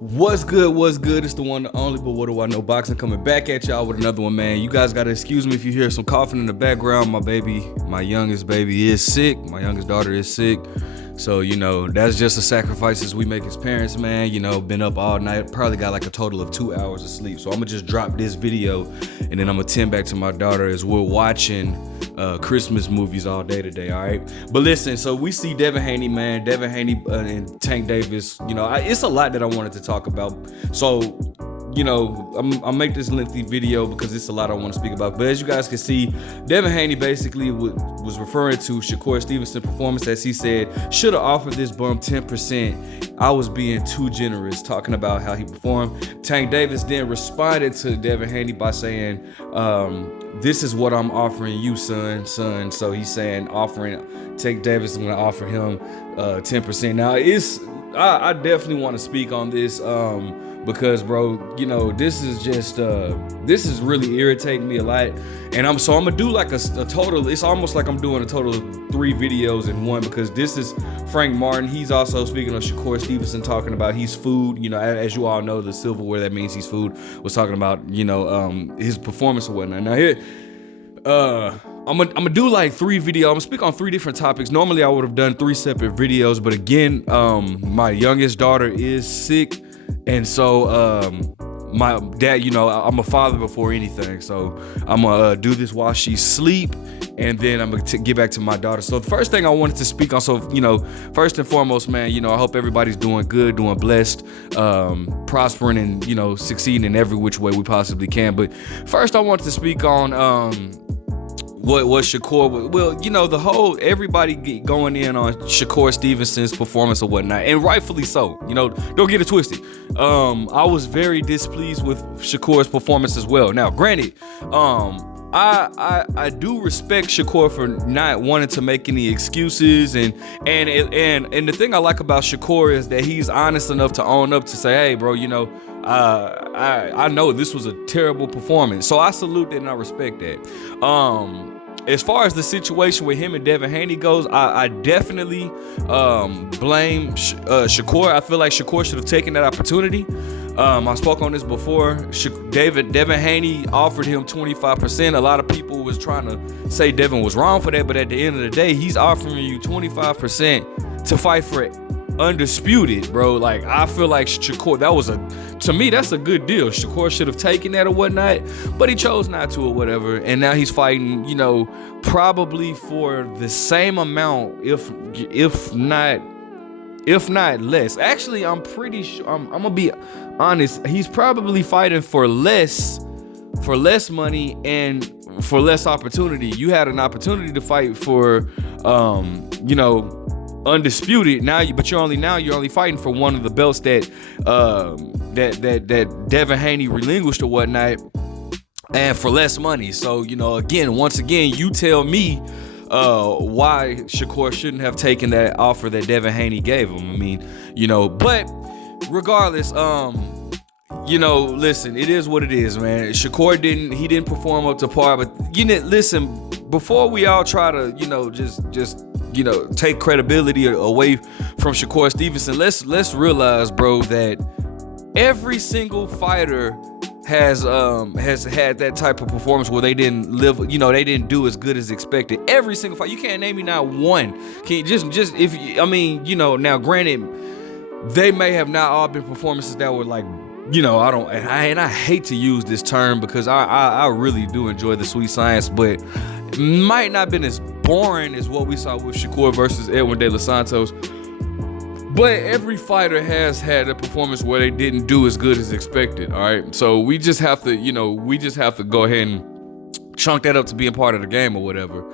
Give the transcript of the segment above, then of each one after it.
What's good? What's good? It's the one, the only, but what do I know? Boxing coming back at y'all with another one, man. You guys gotta excuse me if you hear some coughing in the background. My youngest baby is sick. My youngest daughter is sick. So, that's just the sacrifices we make as parents, man. Been up all night, probably got like a total of 2 hours of sleep. So I'm gonna just drop this video and then I'm gonna tend back to my daughter as we're watching Christmas movies all day today, all right? But listen, so we see Devin Haney, man. Devin Haney and Tank Davis. It's a lot that I wanted to talk about. So, I'll make this lengthy video because it's a lot I want to speak about. But as you guys can see, Devin Haney basically was referring to Shakur Stevenson performance as he said, should have offered this bum 10%. I was being too generous, talking about how he performed. Tank Davis then responded to Devin Haney by saying, this is what I'm offering you, son. So he's saying Tank Davis is going to offer him 10%. Now, I definitely want to speak on this because, bro, this is really irritating me a lot. And I'm gonna do like a total, it's almost like I'm doing a total of 3 videos in one, because this is Frank Martin. He's also speaking of Shakur Stevenson, talking about he's food. As you all know, the silverware, that means he's food, was talking about, his performance or whatnot. Now here, I'm gonna do like 3 videos. I'm gonna speak on 3 different topics. Normally I would have done 3 separate videos, but again, my youngest daughter is sick. And so my dad, I'm a father before anything. So I'm gonna do this while she sleep, and then I'm gonna get back to my daughter. So the first thing I wanted to speak on, first and foremost, man, I hope everybody's doing good, doing blessed, prospering, and, succeeding in every which way we possibly can. But first I wanted to speak on what was Shakur. Well, everybody going in on Shakur Stevenson's performance or whatnot, and rightfully so. Don't get it twisted. I was very displeased with Shakur's performance as well. Now, granted, I do respect Shakur for not wanting to make any excuses, and the thing I like about Shakur is that he's honest enough to own up to say, hey, bro, I know this was a terrible performance. So I salute that and I respect that. As far as the situation with him and Devin Haney goes, I definitely blame Shakur. I feel like Shakur should have taken that opportunity. I spoke on this before. Devin Haney offered him 25%. A lot of people was trying to say Devin was wrong for that, but at the end of the day, he's offering you 25% to fight for it. Undisputed, bro. Like, I feel like Shakur, to me, that's a good deal. Shakur should have taken that or whatnot, but he chose not to or whatever. And now he's fighting, probably for the same amount, if not less. Actually, I'm pretty sure, I'm gonna be honest, he's probably fighting for less money and for less opportunity. You had an opportunity to fight for, undisputed but you're only fighting for one of the belts that Devin Haney relinquished or whatnot, and for less money. So once again, you tell me why Shakur shouldn't have taken that offer that Devin Haney gave him. I mean, but regardless, listen, it is what it is, man. Shakur didn't perform up to par, but listen, before we all try to just take credibility away from Shakur Stevenson, let's realize, bro, that every single fighter has had that type of performance where they didn't they didn't do as good as expected. Every single fight. You can't name me not one. Can you now granted, they may have not all been performances that were like, I hate to use this term because I really do enjoy the sweet science, but might not been as boring as what we saw with Shakur versus Edwin De Los Santos. But every fighter has had a performance where they didn't do as good as expected. All right, so we just have to go ahead and chunk that up to being part of the game or whatever.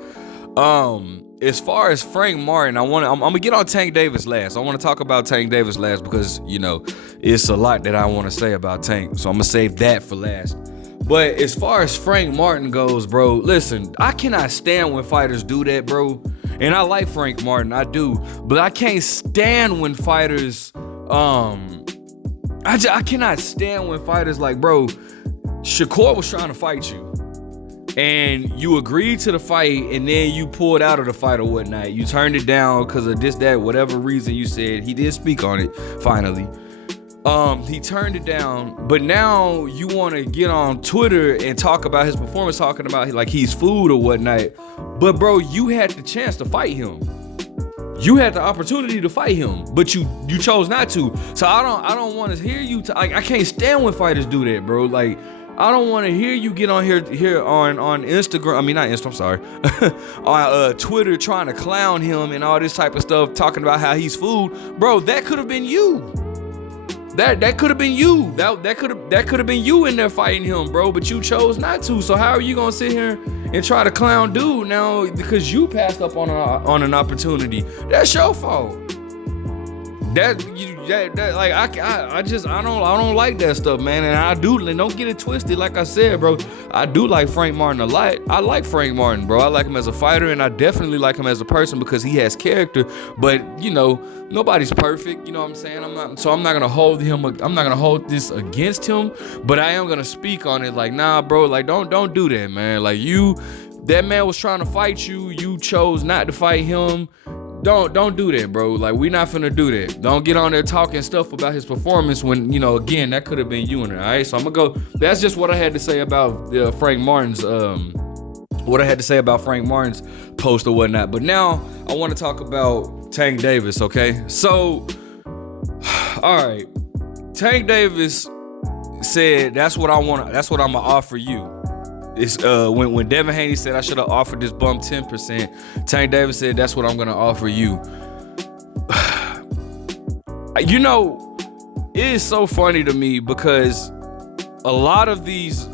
As far as Frank Martin, I'm gonna get on Tank Davis last. I want to talk about Tank Davis last because it's a lot that I want to say about Tank, so I'm gonna save that for last. But as far as Frank Martin goes, bro, listen, I cannot stand when fighters do that, bro. And I like Frank Martin, I do, but I can't stand when fighters, I cannot stand when fighters like, bro, Shakur was trying to fight you, and you agreed to the fight, and then you pulled out of the fight or whatnot. You turned it down because of this, that, whatever reason you said. He did speak on it, finally. He turned it down, but now you want to get on Twitter and talk about his performance, talking about like he's food or whatnot. But bro, you had the chance to fight him. You had the opportunity to fight him, but you chose not to. So I don't want to hear you. I can't stand when fighters do that, bro. Like, I don't want to hear you get on here on Instagram. I mean, not Insta. I'm sorry. On Twitter, trying to clown him and all this type of stuff, talking about how he's food, bro. That could have been you. That could have been you. That could have been you in there fighting him, bro. But you chose not to. So how are you gonna sit here and try to clown dude now because you passed up on an opportunity? That's your fault. I don't like that stuff, man. And don't get it twisted. Like I said, bro, I do like Frank Martin a lot. I like Frank Martin, bro. I like him as a fighter, and I definitely like him as a person because he has character. But nobody's perfect. You know what I'm saying? I'm not gonna hold this against him. But I am gonna speak on it. Like, nah, bro. Like, don't do that, man. Like, that man was trying to fight you. You chose not to fight him. Don't do that, bro. Like, we not finna do that. Don't get on there talking stuff about his performance when, again, that could have been you in there, all right? So I'm gonna go. That's just what I had to say about Frank Martin's post or whatnot. But now I want to talk about Tank Davis, okay? So, all right. Tank Davis said, that's what I'm gonna offer you. It's when Devin Haney said I should have offered this bum 10%, Tank Davis said that's what I'm gonna offer you. It is so funny to me because a lot of these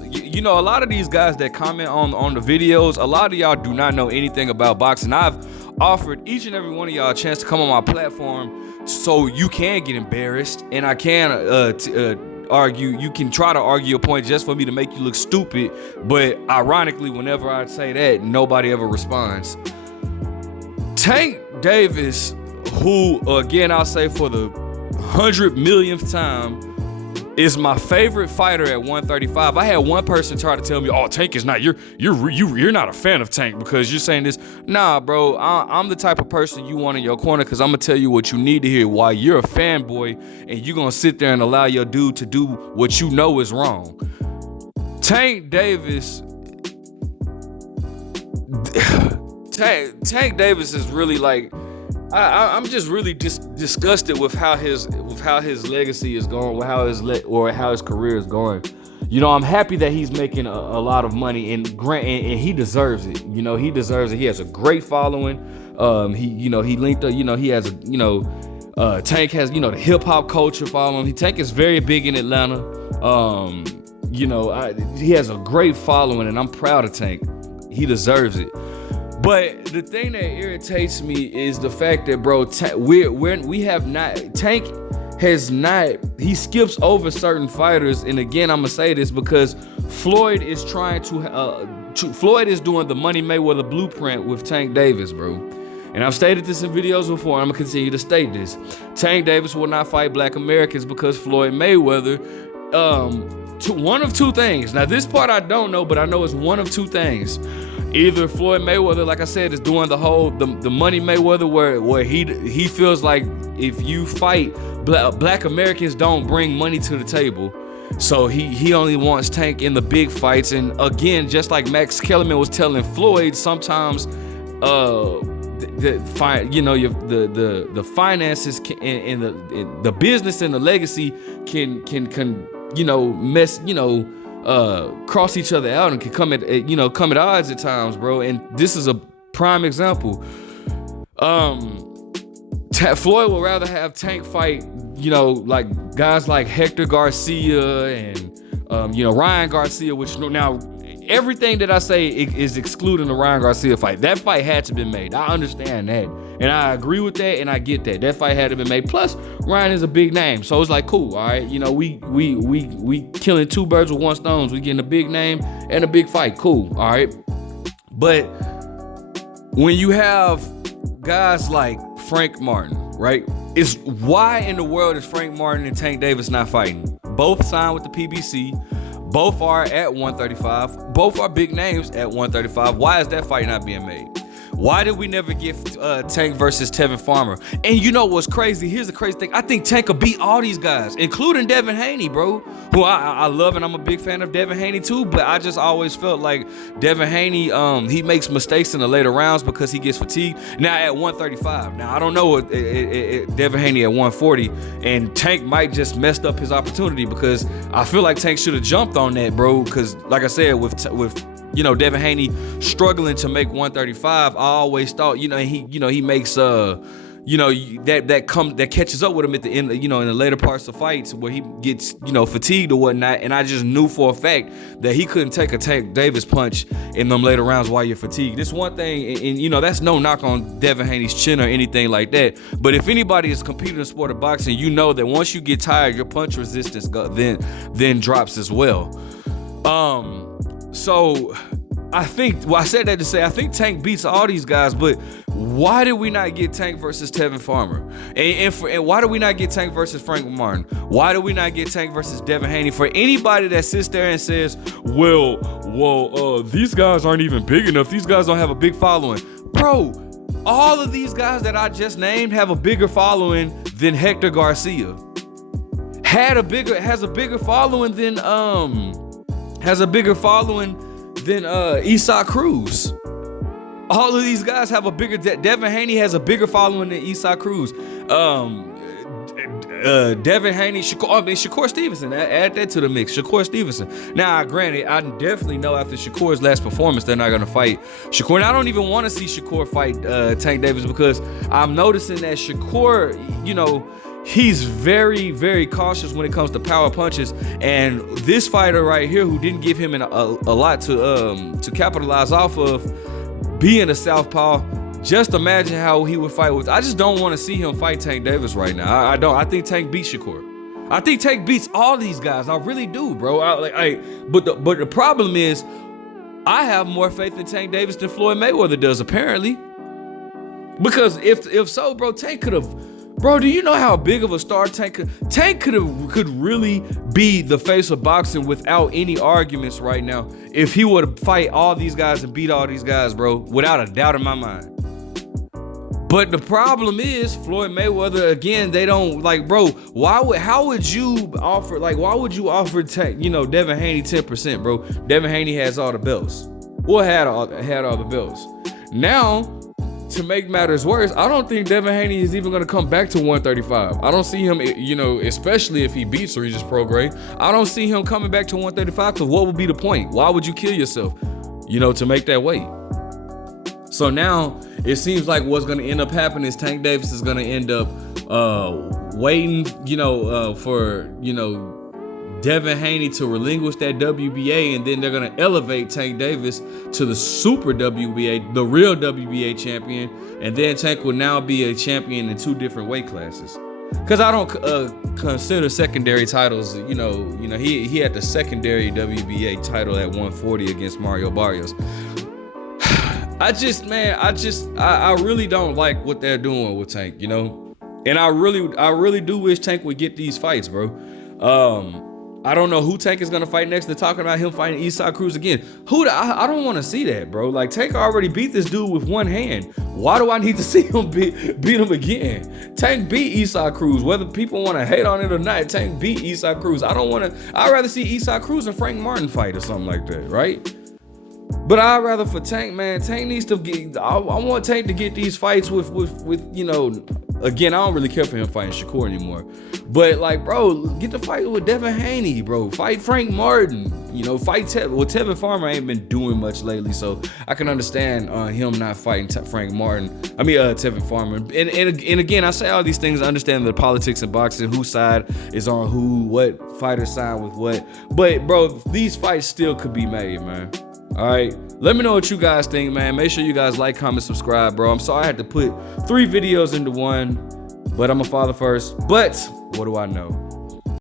guys that comment on the videos, a lot of y'all do not know anything about boxing. I've offered each and every one of y'all a chance to come on my platform so you can get embarrassed and I can argue. You can try to argue a point just for me to make you look stupid, but ironically, whenever I say that, nobody ever responds. Tank Davis, who again I'll say for the 100 millionth time, is my favorite fighter at 135. I had one person try to tell me, "Oh, Tank is not. You're not a fan of Tank because you're saying this." Nah, bro. I'm the type of person you want in your corner because I'm gonna tell you what you need to hear. Why you're a fanboy and you're gonna sit there and allow your dude to do what you know is wrong. Tank Davis. Tank Davis is really like. I'm just really disgusted with how his legacy is going, with how his career is going. I'm happy that he's making a lot of money, and he deserves it. He deserves it. He has a great following. He linked up. He has Tank has the hip hop culture following. Tank is very big in Atlanta. He has a great following, and I'm proud of Tank. He deserves it. But the thing that irritates me is the fact that, bro, Tank has not, he skips over certain fighters. And again, I'm gonna say this because Floyd is doing the Money Mayweather blueprint with Tank Davis, bro. And I've stated this in videos before, and I'm gonna continue to state this. Tank Davis will not fight Black Americans because Floyd Mayweather, one of two things. Now, this part I don't know, but I know it's one of two things. Either Floyd Mayweather, like I said, is doing the Money Mayweather where he feels like if you fight, Black Americans don't bring money to the table. So he only wants Tank in the big fights. And again, just like Max Kellerman was telling Floyd, sometimes the finances and the business and the legacy can mess, cross each other out and can come at odds at times, bro. And this is a prime example. Floyd would rather have Tank fight, like guys like Hector Garcia and Ryan Garcia, which now everything that I say is excluding the Ryan Garcia fight. That fight had to be made. I understand that. And I agree with that, and I get that. That fight had to be made. Plus, Ryan is a big name. So it's like, cool, all right? We killing two birds with one stone. We getting a big name and a big fight. Cool, all right? But when you have guys like Frank Martin, right? It's why in the world is Frank Martin and Tank Davis not fighting? Both signed with the PBC. Both are at 135. Both are big names at 135. Why is that fight not being made? Why did we never get Tank versus Tevin Farmer? And you know what's crazy? Here's the crazy thing. I think Tank could beat all these guys, including Devin Haney, bro, who I love, and I'm a big fan of Devin Haney too, but I just always felt like Devin Haney, he makes mistakes in the later rounds because he gets fatigued. Now at 135, now I don't know Devin Haney at 140, and Tank might just messed up his opportunity because I feel like Tank should have jumped on that, bro, because like I said, with you know, Devin Haney struggling to make 135. I always thought, he makes that catches up with him at the end, in the later parts of fights where he gets, fatigued or whatnot. And I just knew for a fact that he couldn't take a Tank Davis punch in them later rounds while you're fatigued. This one thing, and that's no knock on Devin Haney's chin or anything like that. But if anybody is competing in the sport of boxing, you know that once you get tired, your punch resistance then drops as well. So I said that to say, I think Tank beats all these guys, but why did we not get Tank versus Tevin Farmer? And why did we not get Tank versus Frank Martin? Why did we not get Tank versus Devin Haney? For anybody that sits there and says, these guys aren't even big enough. These guys don't have a big following. Bro, all of these guys that I just named have a bigger following than Hector Garcia. Has a bigger following than Isaac Cruz. All of these guys have a bigger. Devin Haney has a bigger following than Isaac Cruz. Devin Haney, Shakur Stevenson. Add that to the mix. Shakur Stevenson. Now, granted, I definitely know after Shakur's last performance, they're not gonna fight Shakur. And I don't even want to see Shakur fight Tank Davis because I'm noticing that Shakur, he's very, very cautious when it comes to power punches, and this fighter right here, who didn't give him a lot to capitalize off of, being a southpaw, just imagine how he would fight with. I just don't want to see him fight Tank Davis right now. I don't. I think Tank beats Shakur. I think Tank beats all these guys. I really do, bro. But the problem is, I have more faith in Tank Davis than Floyd Mayweather does, apparently. Because if so, bro, Tank could have. Bro, do you know how big of a star Tank could really be the face of boxing without any arguments right now if he were to fight all these guys and beat all these guys, bro, without a doubt in my mind. But the problem is Floyd Mayweather, again, they don't bro, how would you offer Tank, Devin Haney 10%, bro? Devin Haney has all the belts. Well, had all the belts. Now, to make matters worse, I don't think Devin Haney is even going to come back to 135. I don't see him, especially if he beats Regis Prograis, I don't see him coming back to 135 because what would be the point? Why would you kill yourself, to make that weight? So now it seems like what's going to end up happening is Tank Davis is going to end up waiting, for, Devin Haney to relinquish that WBA, and then they're going to elevate Tank Davis to the super WBA, the real WBA champion, and then Tank will now be a champion in two different weight classes. Because I don't consider secondary titles, he had the secondary WBA title at 140 against Mario Barrios. I really don't like what they're doing with Tank, and I really do wish Tank would get these fights, bro. I don't know who Tank is gonna fight next. They're talking about him fighting Isaac Cruz again. I don't want to see that, bro. Tank already beat this dude with one hand. Why do I need to see him beat him again? Tank beat Isaac Cruz. Whether people want to hate on it or not, Tank beat Isaac Cruz. I'd rather see Isaac Cruz and Frank Martin fight or something like that, right? But I'd rather for Tank, man. Tank needs to get. I want Tank to get these fights with. Again, I don't really care for him fighting Shakur anymore. But bro, get the fight with Devin Haney, bro. Fight Frank Martin. Fight Tevin. Well, Tevin Farmer ain't been doing much lately, so I can understand him not fighting Frank Martin. Tevin Farmer. And again, I say all these things, I understand the politics in boxing, whose side is on who, what fighter side with what. But bro, these fights still could be made, man. All right, let me know what you guys think, man. Make sure you guys like, comment, subscribe, bro. I'm sorry I had to put 3 videos into one, but I'm a father first. But what do I know?